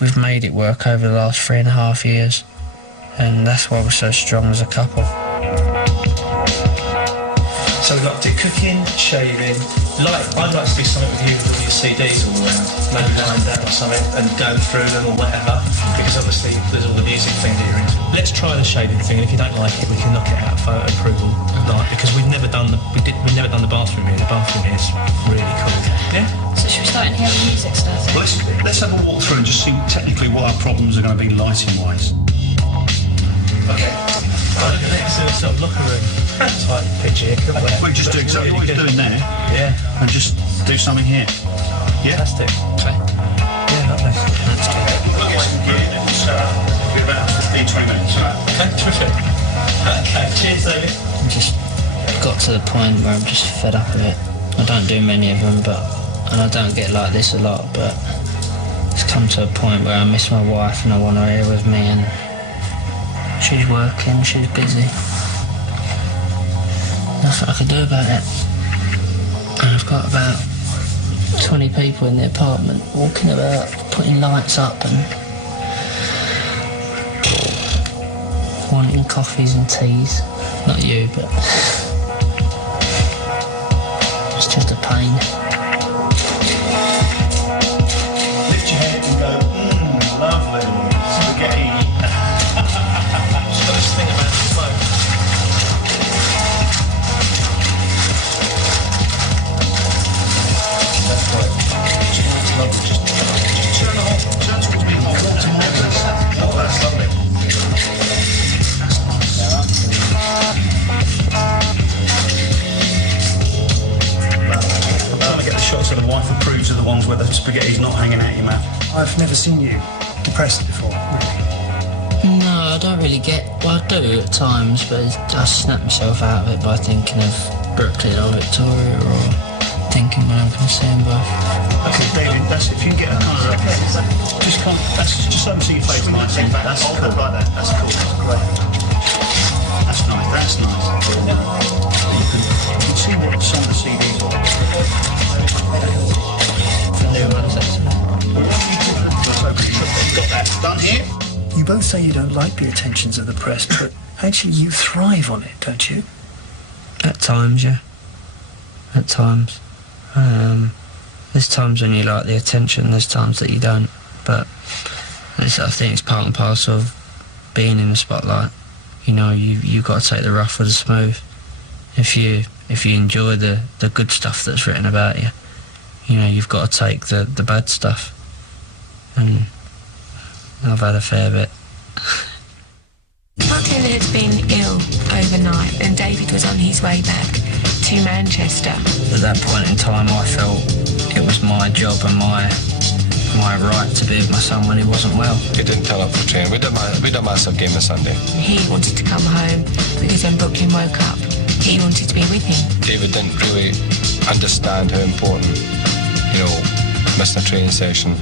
we've made it work over the last 3.5 years, and that's why we're so strong as a couple. So we'd like to do cooking, shaving. I'd like to do something with you with all your CDs all around, maybe lying down or something, and go through them or whatever, because obviously there's all the music thing that you're into. Let's try the shaving thing, and if you don't like it, we can knock it out for approval, because we've never done the bathroom here. The bathroom here is really cool. Yeah. So should we start in here with music stuff? Well, let's have a walk through and just see technically what our problems are going to be lighting-wise. Okay. Look at this, sort of locker room type picture here, couldn't we? We just do exactly what you're doing there. Yeah. And just do something here. Yeah? Fantastic. Okay. Yeah, lovely. That's good. We'll get some gear and it'll be about 15-20 minutes. Right. Okay, terrific. Okay, cheers, David. I just got to the point where I'm just fed up with it. I don't do many of them, and I don't get like this a lot, but it's come to a point where I miss my wife and I want her here with me, and she's working, she's busy. Nothing I can do about it. And I've got about 20 people in the apartment walking about, putting lights up and wanting coffees and teas. Not you, but it's just a pain. Lift your head and go, lovely, spaghetti. Just got this thing about the smoke. That's right. Lovely. Just turn towards me. Oh, that's lovely. I'm trying to get the shots of the wife approves of the ones where the spaghetti's not hanging out your mouth. I've never seen you depressed before, really. No, I don't really get... Well, I do at times, but I snap myself out of it by thinking of Brooklyn or Victoria, or thinking when I'm going to see them both. Okay, David, that's if you can get a kind of... Just can't... That's just over to your face, nice. That's cool. Like that. That's cool. That's great. That's nice. That's nice. You can see what some of the CDs are. The new ones, actually. Got that done here. You both say you don't like the attentions of the press, but actually you thrive on it, don't you? At times, yeah. At times. There's times when you like the attention, there's times that you don't. But I think it's part and parcel of being in the spotlight. You know, you've got to take the rough with the smooth. If you enjoy the good stuff that's written about you, you know, you've got to take the bad stuff. And I've had a fair bit. Brooklyn had been ill overnight and David was on his way back to Manchester. At that point in time, I felt it was my job and my right to be with my son when he wasn't well. He didn't turn up for training. We did a massive game on Sunday. He wanted to come home because when Brooklyn woke up, he wanted to be with him. David didn't really understand how important, missing a training session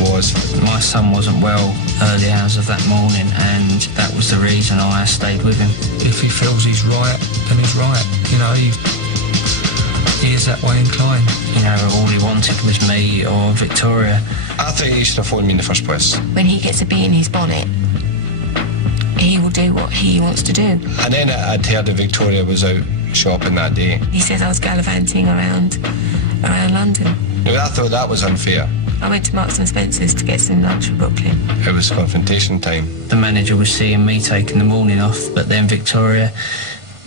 was. My son wasn't well early hours of that morning, and that was the reason I stayed with him. If he feels he's right, then he's right. You know, he is that way inclined. You know, all he wanted was me or Victoria. I think he should have phoned me in the first place. When he gets a bee in his bonnet, he will do what he wants to do. And then I'd heard that Victoria was out shopping that day. He says I was gallivanting around London. I thought that was unfair. I went to Marks and Spencer's to get some lunch for Brooklyn. It was confrontation time. The manager was seeing me taking the morning off, but then Victoria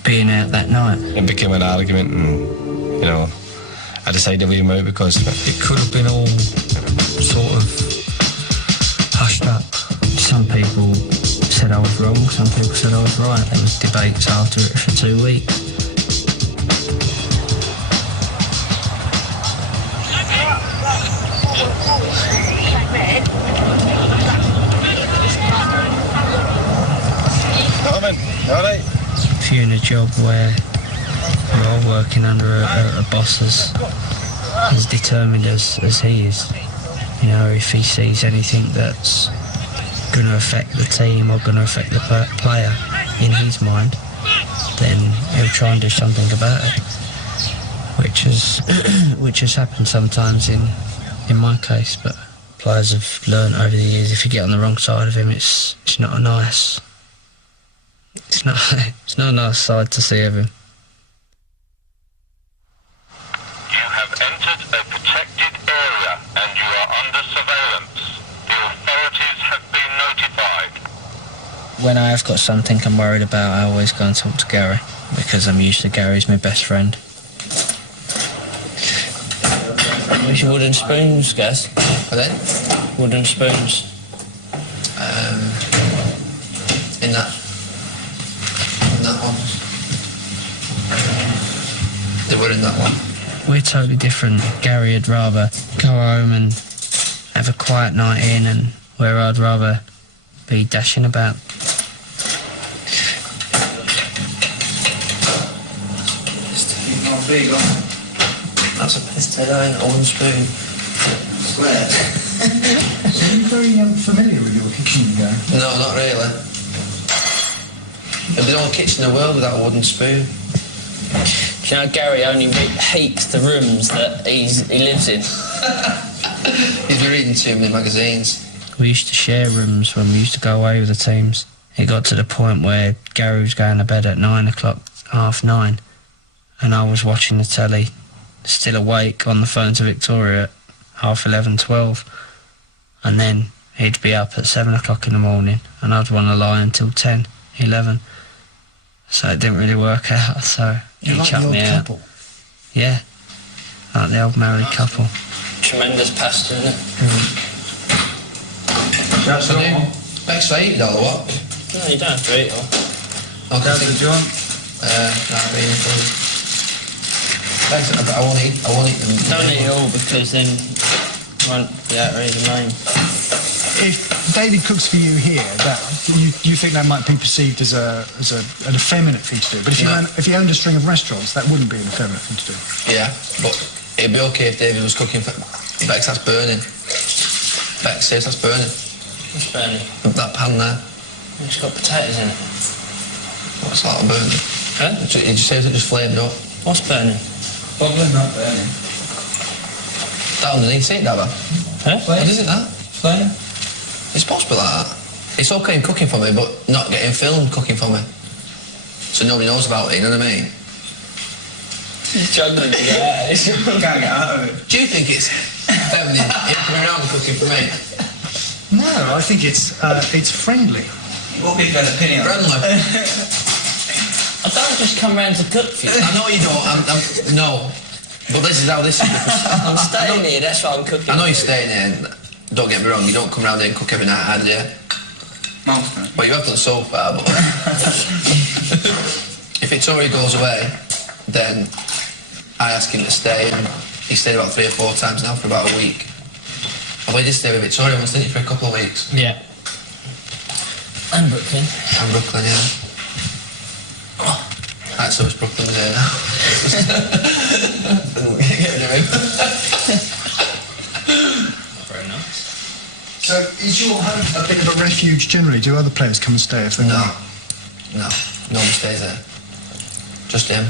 being out that night. It became an argument, and, I decided to leave him out because it could have been all sort of hushed up. Some people said I was wrong, some people said I was right. There was debates after it for 2 weeks. If you're in a job where you're working under a boss as determined as he is, if he sees anything that's going to affect the team or going to affect the player in his mind, then he'll try and do something about it, which has happened sometimes in my case. But players have learnt over the years. If you get on the wrong side of him, it's not a nice. It's not a nice side to see of him. You have entered a protected area and you are under surveillance. The authorities have been notified. When I have got something I'm worried about, I always go and talk to Gary, because I'm used to Gary's my best friend. Where's your wooden spoons, Gaz? Pardon? Wooden spoons. In that one. They were in that one. We're totally different. Gary would rather go home and have a quiet night in, and where I'd rather be dashing about. That's a piss tail, ain't it? A wooden spoon. Swear. So are you very familiar with your kitchen, Gary? No, not really. There'd be no kitchen in the world without a wooden spoon. Do you know Gary only hates the rooms that he lives in? He's been reading too many magazines. We used to share rooms when we used to go away with the teams. It got to the point where Gary was going to bed at 9 o'clock, 9:30, and I was watching the telly, still awake on the phone to Victoria at 11:30, 12, and then he'd be up at 7 o'clock in the morning, and I'd want to lie until 10, 11. So it didn't really work out, so he chucked me out. Couple. Yeah, like the old married couple. Tremendous pasta, isn't it? That's the name. Extra eat it all, or what? No, you don't have to eat it all. Okay. How's the joint? Nah, being full. Thanks, I won't eat them. Don't eat it all, because then you won't be able to read the name. If David cooks for you here, that you think that might be perceived as an effeminate thing to do. But if you owned a string of restaurants, that wouldn't be an effeminate thing to do. Yeah, but it'd be okay if David was cooking for Bex. That's burning. Bex says that's burning. What's burning? That pan there. It's got potatoes in it. What's that burning? Huh? It just says it just flamed up. What's burning? Probably not burning. That underneath, see it, Dabba? Huh? What is it, that? Flame? It's possible like that. It's okay in cooking for me, but not getting filmed cooking for me. So nobody knows about it, you know what I mean? He's struggling to get out of this. Can't get out of it. Do you think it's feminine if we're around cooking for me? No, I think it's friendly. What would be an opinion? Friendly? I don't just come round to cook for you. I know you don't, no. But this is how this is. I'm staying here, that's why I'm cooking. I know you're staying here, don't get me wrong, you don't come round here and cook every night, either, yeah? Most of it. Well, you have done so far, but... if Victoria goes away, then I ask him to stay, and he stayed about 3 or 4 times now for about a week. And we did stay with Victoria once, didn't you, for a couple of weeks? Yeah. And Brooklyn. And Brooklyn, yeah. Right, so it's Brooklyn there now. Get rid of him. Very nice. So is your home a bit of a refuge generally? Do other players come and stay if they want? No, nobody stays there. Just him.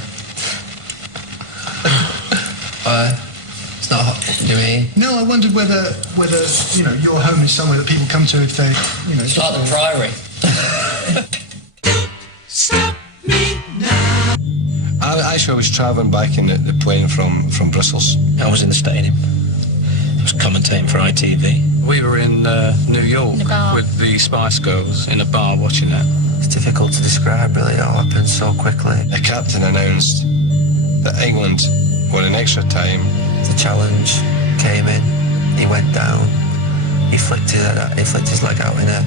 Why? It's not hot, do you mean? No, I wondered whether your home is somewhere that people come to if they It's like the Priory. Stop me now. Actually, I was travelling back in the plane from Brussels. I was in the stadium. I was commentating for ITV. We were in New York with the Spice Girls in a bar watching that. It's difficult to describe, really. It all happened so quickly. The captain announced that England were in extra time. The challenge came in. He went down. He flicked his leg out in a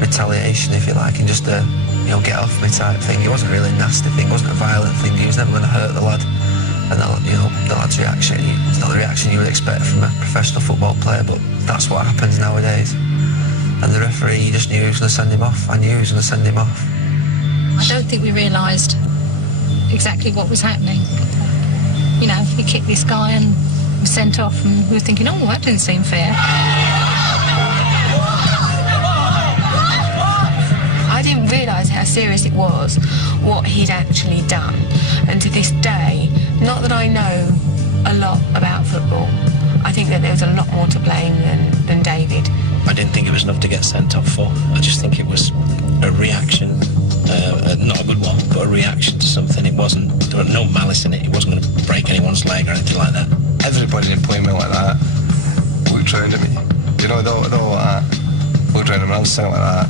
retaliation, if you like, and just a get off me type thing. It wasn't really a nasty thing. It wasn't a violent thing. He was never going to hurt the lad. And the lad's reaction, it's not the reaction you would expect from a professional football player, but that's what happens nowadays. And the referee just knew he was going to send him off. I knew he was going to send him off. I don't think we realised exactly what was happening. He kicked this guy and was sent off, and we were thinking, oh, that didn't seem fair. I didn't realise how serious it was, what he'd actually done. And to this day, not that I know a lot about football, I I think that there was a lot more to blame than David. I didn't think it was enough to get sent off for. I just think it was a reaction, not a good one, but a reaction to something. There was no malice in it. It wasn't going to break anyone's leg or anything like that. Everybody that played me like that looked round at me. You know, they're all like that. Looked round at me, I was saying like that.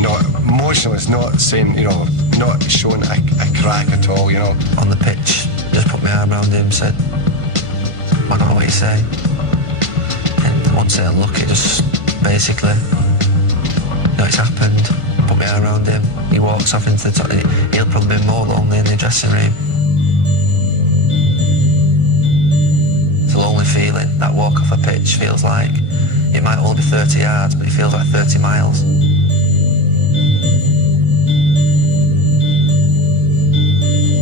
Not emotionless, not saying, you know, not showing a crack at all, you know. On the pitch, just put my arm around him, said, I don't know what you say. And I won't say unlucky, just basically, you know, it's happened. Put my arm around him, he walks off into the top. He'll probably be more lonely in the dressing room. It's a lonely feeling. That walk off a pitch feels like, it might only be 30 yards, but it feels like 30 miles.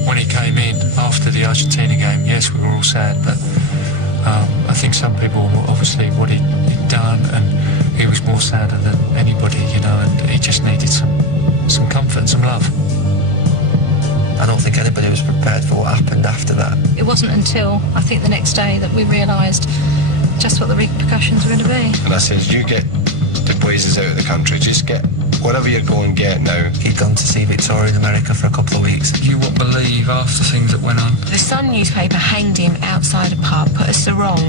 When he came in after the Argentina game, yes, we were all sad, but I think some people, obviously, what he'd done, and he was more sadder than anybody, you know, and he just needed some comfort and some love. I don't think anybody was prepared for what happened after that. It wasn't until, I think, the next day that we realised just what the repercussions were going to be. And I said, you get the blazes out of the country, just get whatever you're going to get now. He'd gone to see Victoria in America for a couple of weeks. You wouldn't believe half the things that went on. The Sun newspaper hanged him outside a pub, put a sarong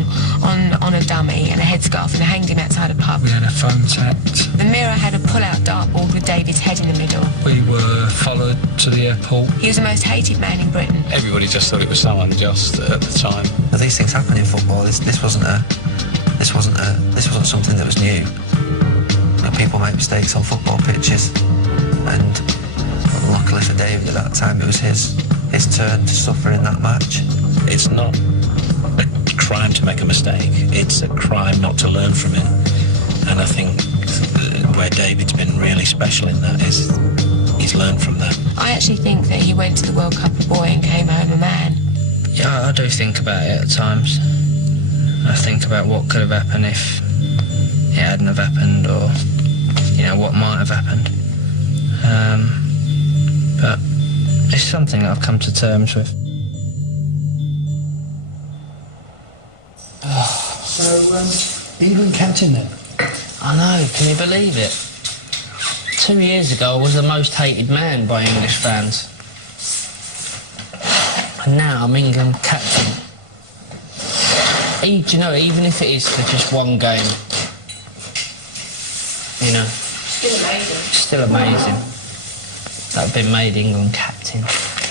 on a dummy and a headscarf, and hanged him outside a pub. We had a phone tapped. The Mirror had a pull-out dartboard with David's head in the middle. We were followed to the airport. He was the most hated man in Britain. Everybody just thought it was so unjust at the time. Now, these things happen in football. This wasn't something that was new. You know, people make mistakes on football pitches, and luckily for David at that time, it was his turn to suffer in that match. It's not a crime to make a mistake. It's a crime not to learn from it. And I think where David's been really special in that is he's learned from that. I actually think that he went to the World Cup a boy and came home a man. Yeah, I do think about it at times. I think about what could have happened if it hadn't have happened, or, you know, what might have happened. But it's something that I've come to terms with. So, England captain then? I know, can you believe it? 2 years ago I was the most hated man by English fans. And now I'm England captain. Do you know, even if it is for just one game, you know, still amazing that I've been made England captain,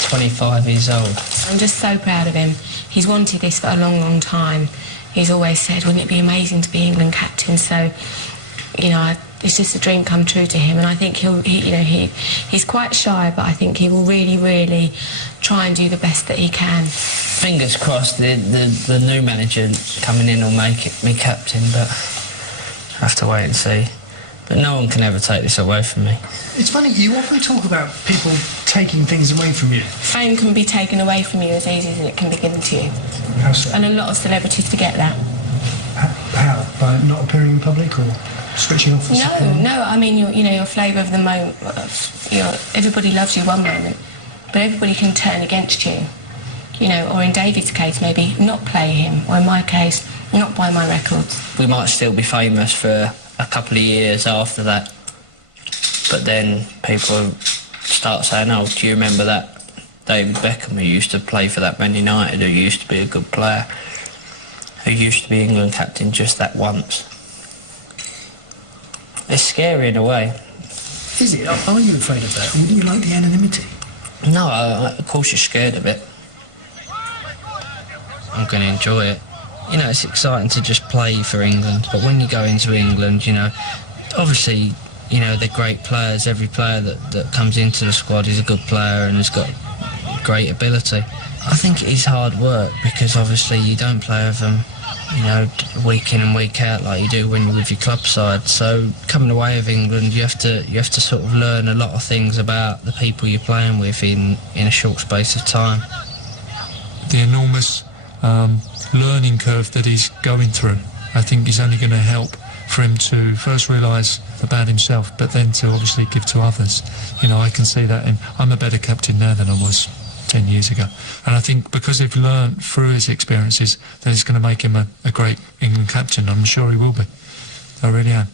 25 years old. I'm just so proud of him. He's wanted this for a long, long time. He's always said, wouldn't it be amazing to be England captain? So, you know, it's just a dream come true to him, and I think he's quite shy, but I think he will really, really try and do the best that he can. Fingers crossed the new manager coming in will make me captain, but I have to wait and see. But no one can ever take this away from me. It's funny, you often talk about people taking things away from you. Fame can be taken away from you as easy as it can be given to you. How so? And a lot of celebrities forget that. How? By not appearing in public, or switching off? No. I mean, your flavour of the moment. Everybody loves you one moment, but everybody can turn against you. You know, or in David's case, maybe not play him, or in my case, not buy my records. We might still be famous for a couple of years after that, but then people start saying, oh, do you remember that David Beckham who used to play for that Man United, who used to be a good player, who used to be England captain just that once? It's scary in a way. Is it? Are you afraid of that? Wouldn't you like the anonymity? No, of course you're scared of it. I'm going to enjoy it. You know, it's exciting to just play for England, but when you go into England, you know, obviously, you know, they're great players. Every player that comes into the squad is a good player and has got great ability. I think it is hard work because obviously you don't play with them, you know, week in and week out like you do when you're with your club side. So coming away with England, you have to sort of learn a lot of things about the people you're playing with in a short space of time. The enormous learning curve that he's going through, I think, is only going to help for him to first realise about himself, but then to obviously give to others. You know, I can see that I'm a better captain now than I was 10 years ago. And I think because they've learnt through his experiences that it's going to make him a great England captain. I'm sure he will be. I really am.